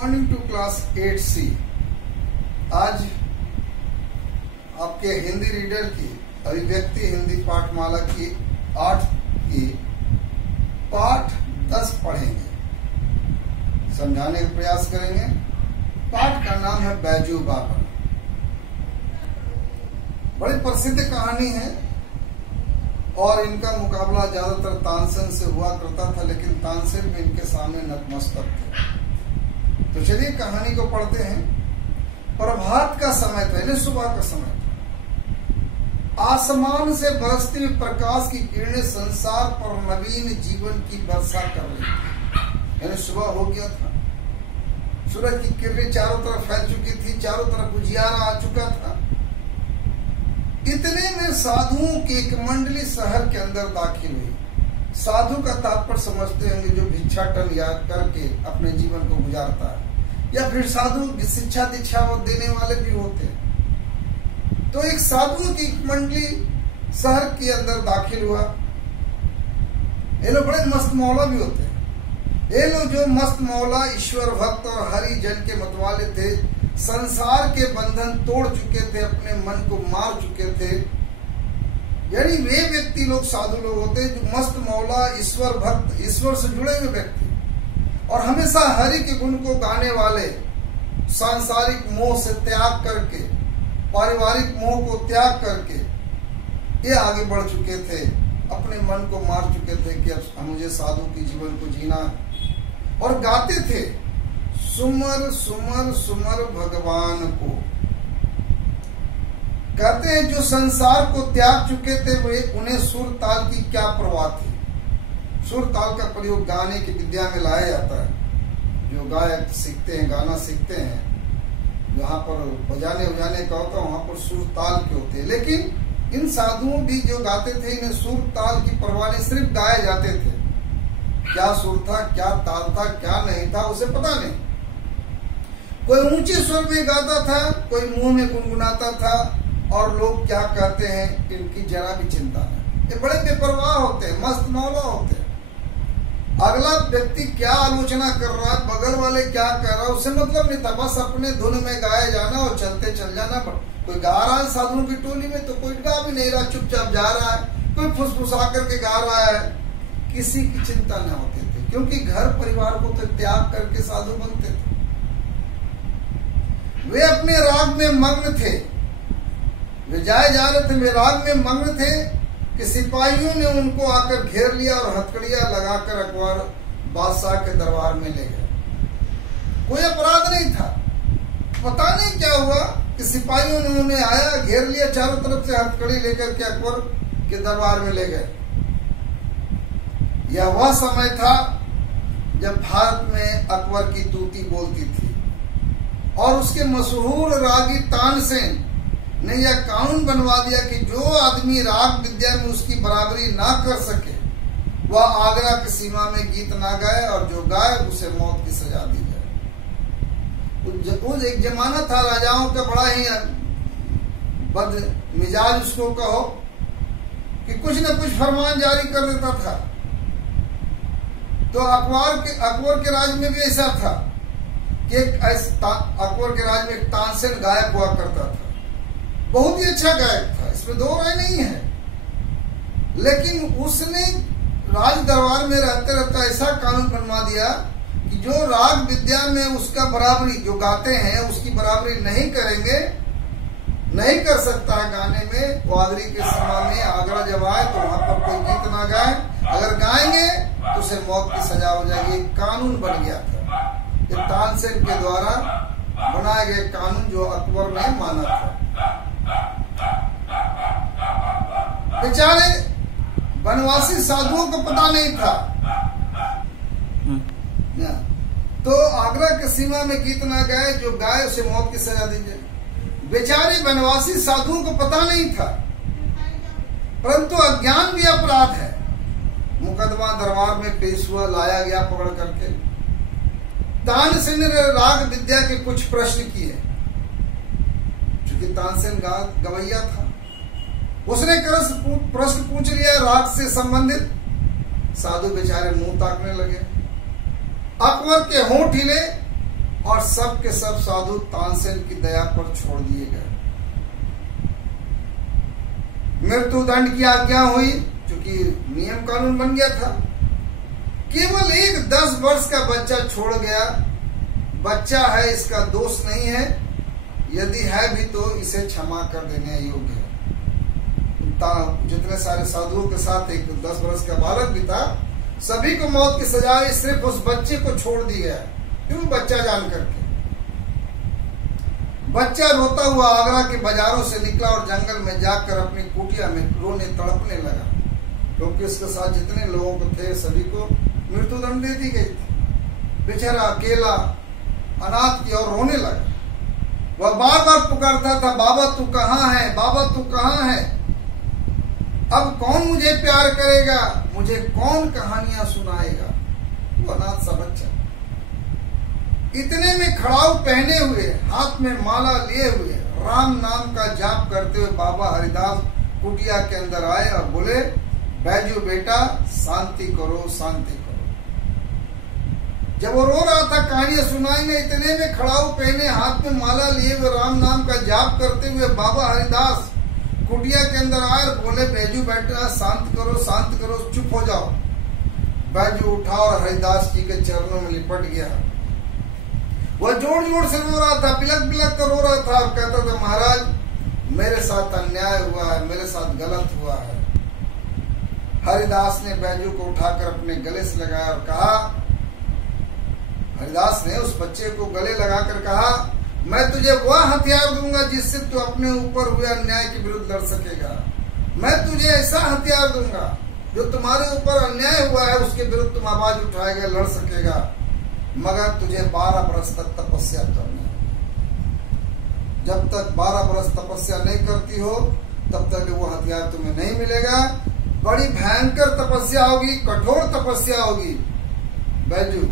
Morning to class 8C। आज आपके Hindi reader की अभिव्यक्ति हिंदी पाठमाला की 8 की पाठ 10 पढ़ेंगे, समझाने का प्रयास करेंगे। पाठ का नाम है बैजू बाबर। बड़ी प्रसिद्ध कहानी है और इनका मुकाबला ज्यादातर तानसेन से हुआ करता था, लेकिन तानसेन भी इनके सामने नतमस्तक थे। तो चलिए कहानी को पढ़ते हैं। प्रभात का समय था, यानी सुबह का समय था। आसमान से बरसती हुई प्रकाश की किरणें संसार पर नवीन जीवन की वर्षा कर रही थी। यानी सुबह हो गया था, सूरज की किरणें चारों तरफ फैल चुकी थी, चारों तरफ उजियारा आ चुका था। इतने में साधुओं की एक मंडली शहर के अंदर दाखिल हुई। साधु का तात्पर्य समझते होंगे जो भिक्षाटन याद करके अपने जीवन को गुजारता है, या फिर साधु शिक्षा दीक्षा देने वाले भी होते हैं। तो एक साधुओं की मंडली शहर के अंदर दाखिल हुआ। ये लोग बड़े मस्त मौला भी होते हैं। ये लोग जो मस्त मौला, ईश्वर भक्त और हरि जन के मतवाले थे, संसार के बंधन तोड़ चुके थे, अपने मन को मार चुके थे। यानी वे व्यक्ति लोग साधु लोग होते हैं जो मस्त मौला, ईश्वर भक्त, ईश्वर से जुड़े हुए व्यक्ति और हमेशा हरि के गुण को गाने वाले, सांसारिक मोह से त्याग करके, पारिवारिक मोह को त्याग करके ये आगे बढ़ चुके थे, अपने मन को मार चुके थे कि अब मुझे साधु की जीवन को जीना है। और गाते थे सुमर सुमर सुमर भगवान को। कहते हैं जो संसार को त्याग चुके थे वे, उन्हें सुर ताल की क्या परवाह थी। सुर ताल का प्रयोग गाने की विद्या में लाया जाता है। जो गायक सीखते हैं, गाना सीखते हैं, जहाँ पर बजाने उजाने का होता है वहां पर सुर ताल के होते हैं। लेकिन इन साधुओं भी जो गाते थे, इन्हें सुर ताल की परवाह नहीं, सिर्फ गाए जाते थे। क्या सुर था, क्या ताल था, क्या नहीं था, उसे पता नहीं। कोई ऊंचे स्वर में गाता था, कोई मुंह में गुनगुनाता था, और लोग क्या कहते हैं इनकी जरा भी चिंता नहीं। ये बड़े बेपरवाह होते हैं, मस्त मौला होते हैं। अगला व्यक्ति क्या आलोचना कर रहा है, बगल वाले क्या कह रहा है, उससे मतलब नहीं था। बस अपने धुन में गाए जाना और चलते चल जाना। कोई गा रहा है साधुओं की टोली में तो कोई गा भी नहीं रहा, चुपचाप जा रहा है, कोई फुसफुसा करके गा रहा है। किसी की चिंता न होती थी, क्योंकि घर परिवार को तो त्याग करके साधु बनते थे। वे अपने राग में मग्न थे, वे जाए जा रहे थे, वे राग में मग्न थे कि सिपाहियों ने उनको आकर घेर लिया और हथकड़ियां लगाकर अकबर बादशाह के दरबार में ले गए। कोई अपराध नहीं था, पता नहीं क्या हुआ कि सिपाहियों ने उन्हें आया, घेर लिया, चारों तरफ से हथकड़ी लेकर के अकबर के दरबार में ले गए। यह वह समय था जब भारत में अकबर की तूती बोलती थी और उसके मशहूर रागी तानसेन ने यह कानून बनवा दिया कि जो आदमी राग विद्या में उसकी बराबरी ना कर सके वह आगरा की सीमा में गीत ना गाए, और जो गाए उसे मौत की सजा दी जाए। एक जमाना था राजाओं का बड़ा ही बद मिजाज उसको कहो कि कुछ न कुछ फरमान जारी कर देता था। तो अकबर के राज में भी ऐसा था कि अकबर के राज में एक तानसेन गायक हुआ करता था। बहुत ही अच्छा गायक था, इसमें दो राय नहीं है। लेकिन उसने राज दरबार में रहते रहते ऐसा कानून बनवा दिया कि जो राग विद्या में उसका बराबरी, जो गाते हैं उसकी बराबरी नहीं करेंगे, नहीं कर सकता है गाने में। वो आगरी के सीमा में आगरा जब आए तो वहां पर कोई गीत ना गाए, अगर गाएंगे तो उसे मौत की सजा हो जाएगी। एक कानून बन गया था, ये तानसेन के द्वारा बनाए गए कानून जो अकबर ने माना था। बेचारे वनवासी साधुओं को पता नहीं था। तो आगरा के सीमा में गीत ना गाए, जो गाए उसे मौत की सजा दी जाए। बेचारे वनवासी साधुओं को पता नहीं था, परंतु अज्ञान भी अपराध है। मुकदमा दरबार में पेश हुआ, लाया गया पकड़ करके। तानसेन ने राग विद्या के कुछ प्रश्न किए, चूंकि तानसेन गवैया था। उसने प्रश्न पूछ लिया राग से संबंधित। साधु बेचारे मुंह ताकने लगे। अकबर के होंठ हिले और सब के सब साधु तानसेन की दया पर छोड़ दिए गए। मृत्यु दंड की आज्ञा हुई, क्योंकि नियम कानून बन गया था। केवल एक 10 वर्ष का बच्चा छोड़ गया। बच्चा है, इसका दोष नहीं है, यदि है भी तो इसे क्षमा कर देने योग्य है। जितने सारे साधुओं के साथ एक 10 वर्ष का बालक भी था, सभी को मौत की सजा हुई, सिर्फ उस बच्चे को छोड़ दिया। क्यों? बच्चा जान करके। बच्चा रोता हुआ आगरा के बाजारों से निकला और जंगल में जाकर अपनी कुटिया में रोने तड़पने लगा, क्योंकि उसके साथ जितने लोगों को थे सभी को मृत्यु दंड दे दी गई थी। बेचारा अकेला अनाथ की और रोने लगा। वह बार बार पुकारता था, बाबा तू कहाँ है, बाबा तू कहाँ है? अब कौन मुझे प्यार करेगा, मुझे कौन कहानियां सुनाएगा? वो अनाथ सा बच्चा इतने में खड़ाऊ पहने हुए, हाथ में माला लिए हुए, राम नाम का जाप करते हुए बाबा हरिदास कुटिया के अंदर आए और बोले, बैजू बेटा शांति करो, शांति करो। जब वो रो रहा था, कहानियां सुनाई में, इतने में खड़ाऊ पहने, हाथ में माला लिए हुए, राम नाम का जाप करते हुए बाबा हरिदास कुटिया के अंदर आए और बोले, बैजू बेटा शांत करो, शांत करो, चुप हो जाओ। बैजू उठा और हरिदास जी के चरणों में लिपट गया। वह जोर जोर से रो रहा था, बिलक बिलक कर रो रहा था और कहता था, महाराज मेरे साथ अन्याय हुआ है, मेरे साथ गलत हुआ है। हरिदास ने बैजू को उठाकर अपने गले से लगाया और कहा, हरिदास ने उस बच्चे को गले लगाकर कहा, मैं तुझे वह हथियार दूंगा जिससे तू अपने ऊपर हुए अन्याय के विरुद्ध लड़ सकेगा। मैं तुझे ऐसा हथियार दूंगा जो तुम्हारे ऊपर अन्याय हुआ है उसके विरुद्ध तुम आवाज उठाएगा, लड़ सकेगा, मगर तुझे 12 बरस तक तपस्या करनी है। जब तक 12 बरस तपस्या नहीं करती हो तब तक वो हथियार तुम्हें नहीं मिलेगा। बड़ी भयंकर तपस्या होगी, कठोर तपस्या होगी। बैजू,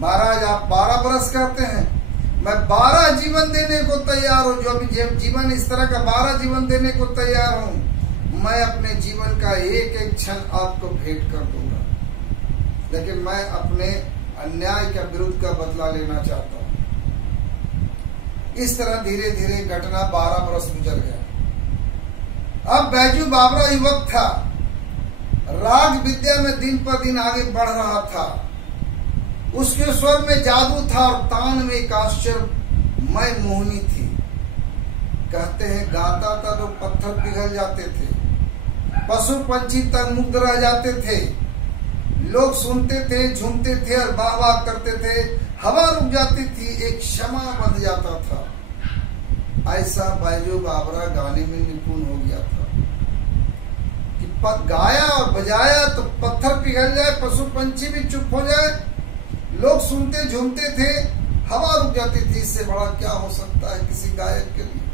महाराज आप 12 बरस कहते हैं, मैं 12 जीवन देने को तैयार हूँ। जो अभी जीवन इस तरह का 12 जीवन देने को तैयार हूँ। मैं अपने जीवन का एक एक क्षण आपको भेंट कर दूंगा, लेकिन मैं अपने अन्याय के विरुद्ध का बदला लेना चाहता हूँ। इस तरह धीरे धीरे घटना 12 बरस गुजर गया। अब बैजू बाबरा युवक था, राग विद्या में दिन पर दिन आगे बढ़ रहा था। उसके स्वर में जादू था और तान में एक आश्चर्यमय मोहनी थी। कहते हैं गाता था तो पत्थर पिघल जाते थे, पशु पंछी तक मुग्ध रह जाते थे, लोग सुनते थे, झूमते थे और वाह वाह करते थे। हवा रुक जाती थी, एक क्षमा बंध जाता था। ऐसा बैजू बाबरा गाने में निपुण हो गया था कि गाया और बजाया तो पत्थर पिघल जाए, पशु पंछी भी चुप हो जाए, लोग सुनते झूमते थे, हवा रुक जाती थी। इससे बड़ा क्या हो सकता है किसी गायक के लिए।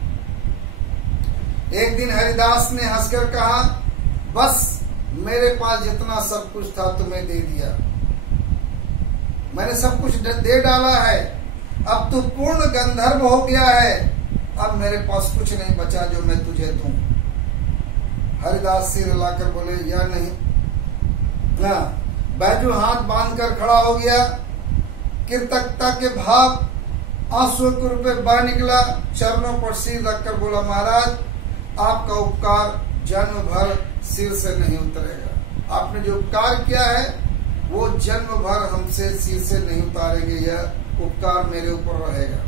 एक दिन हरिदास ने हंसकर कहा, बस मेरे पास जितना सब कुछ था तुम्हें दे दिया, मैंने सब कुछ दे डाला है, अब तू पूर्ण गंधर्व हो गया है, अब मेरे पास कुछ नहीं बचा जो मैं तुझे दूं। हरिदास सिर हिलाकर बोले, या नहीं ना। बैजू हाथ बांधकर खड़ा हो गया, कृतज्ञता के भाव आंसुओं के रूप में बह निकला, चरणों पर सिर रखकर बोला, महाराज आपका उपकार जन्म भर सिर से नहीं उतरेगा। आपने जो उपकार किया है वो जन्म भर हमसे सिर से नहीं उतारेंगे, यह उपकार मेरे ऊपर रहेगा।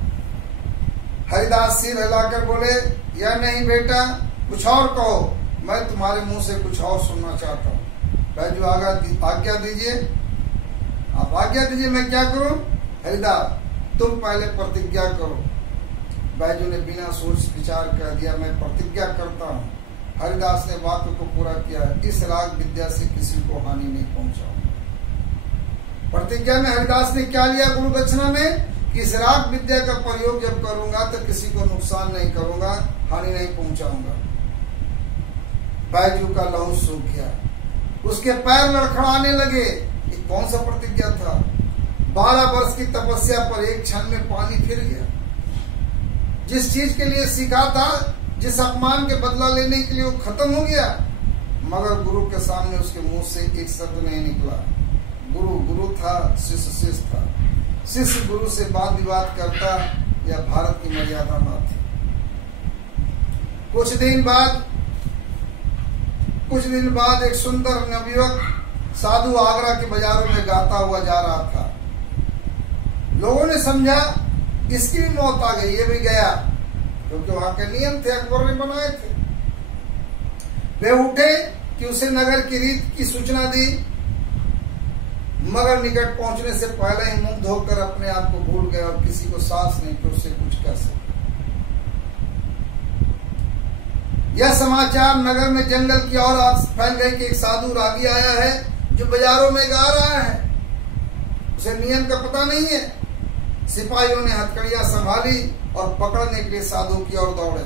हरिदास सिर हिलाकर बोले, या नहीं बेटा कुछ और कहो, मैं तुम्हारे मुंह से कुछ और सुनना चाहता हूँ। बैजू आज्ञा दीजिए, आप आज्ञा दीजिए, मैं क्या करूं? हरिदास तुम पहले प्रतिज्ञा करो। बैजू ने बिना सोच विचार कर दिया, मैं प्रतिज्ञा करता हूँ। हरिदास ने वाक्य को पूरा किया, इस राग विद्या से किसी को हानि नहीं पहुंचाऊंगा। प्रतिज्ञा में हरिदास ने क्या लिया गुरु दक्षिणा में, कि इस राग विद्या का प्रयोग जब करूंगा तो किसी को नुकसान नहीं करूंगा, हानि नहीं पहुंचाऊंगा। बैजू का लहू सूख गया, उसके पैर लड़खड़ाने लगे। ये कौन सा प्रतिज्ञा था? 12 वर्ष की तपस्या पर एक क्षण में पानी फिर गया। जिस चीज के लिए सीखा था, जिस अपमान के बदला लेने के लिए वो खत्म हो गया, मगर गुरु के सामने उसके मुंह से एक शब्द नहीं निकला। गुरु गुरु था, शिष्य शिष्य था। शिष्य गुरु से वाद विवाद करता, यह भारत की मर्यादा न थी। कुछ दिन बाद एक सुंदर नवयुवक साधु आगरा के बाजारों में गाता हुआ जा रहा था। लोगों ने समझा इसकी भी मौत आ गई, ये भी गया, क्योंकि वहां के नियम थे, अकबर ने बनाए थे। वे उठे कि उसे नगर की रीत की सूचना दी, मगर निकट पहुंचने से पहले ही मुग्ध होकर अपने आप को भूल गए और किसी को साहस नहीं कि उससे कुछ कर सके। यह समाचार नगर में जंगल की ओर फैल गई कि एक साधु रागी आया है जो बाजारों में गा रहा है। उसे नियम का पता नहीं है। सिपाहियों ने हथकड़ियां संभाली और पकड़ने के लिए साधु की ओर दौड़े,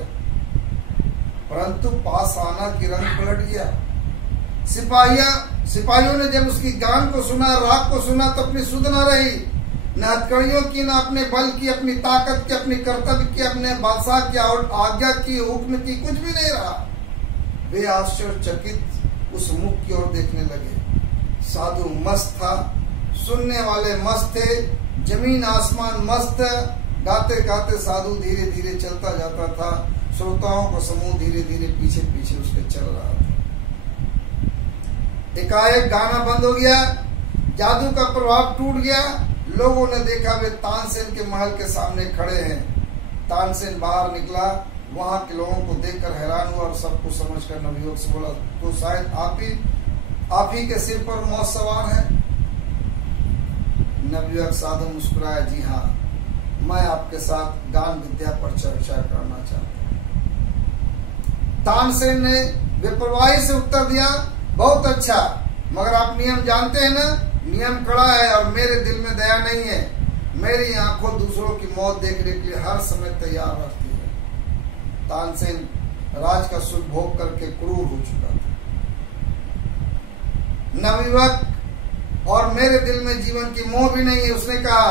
परंतु पास आना की रंग पलट गया। सिपाहियों ने जब उसकी गान को सुना, राग को सुना, तो अपनी सुध न रही, न हथकड़ियों की, न अपने बल की, अपनी ताकत की, अपनी कर्तव्य की, अपने बादशाह की आज्ञा की, हुक्म की, कुछ भी नहीं रहा। वे आश्चर्यचकित उस मुख की ओर देखने लगे। साधु मस्त था, सुनने वाले मस्त थे, जमीन आसमान मस्त। गाते गाते साधु धीरे धीरे चलता जाता था, श्रोताओं का समूह धीरे धीरे पीछे पीछे उसके चल रहा था। एकाएक गाना बंद हो गया, जादू का प्रभाव टूट गया। लोगों ने देखा वे तानसेन के महल के सामने खड़े हैं। तानसेन बाहर निकला, वहां के लोगों को देखकर हैरान हुआ और सब कुछ समझकर नवयुवक से बोला, तो शायद आप ही के सिर पर मौत सवार है। नवयुवक साधु मुस्कुराया, जी हाँ, मैं आपके साथ गान विद्या पर चर्चा करना चाहता हूं। तानसेन ने बेपरवाही से उत्तर दिया, बहुत अच्छा, मगर आप नियम जानते हैं ना, नियम कड़ा है और मेरे दिल में दया नहीं है। मेरी आंखों दूसरों की मौत देखने के लिए हर समय तैयार रहती है। तानसेन राज का सुख भोग करके क्रूर हो चुका था। नवयुवक, और मेरे दिल में जीवन की मोह भी नहीं है। उसने कहा,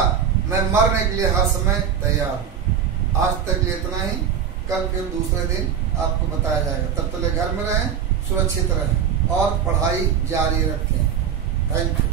मैं मरने के लिए हर समय तैयार हूं। आज तक लिए इतना ही, कल फिर दूसरे दिन आपको बताया जाएगा। तब तक घर में रहें, सुरक्षित रहें और पढ़ाई जारी रखें। Thank you.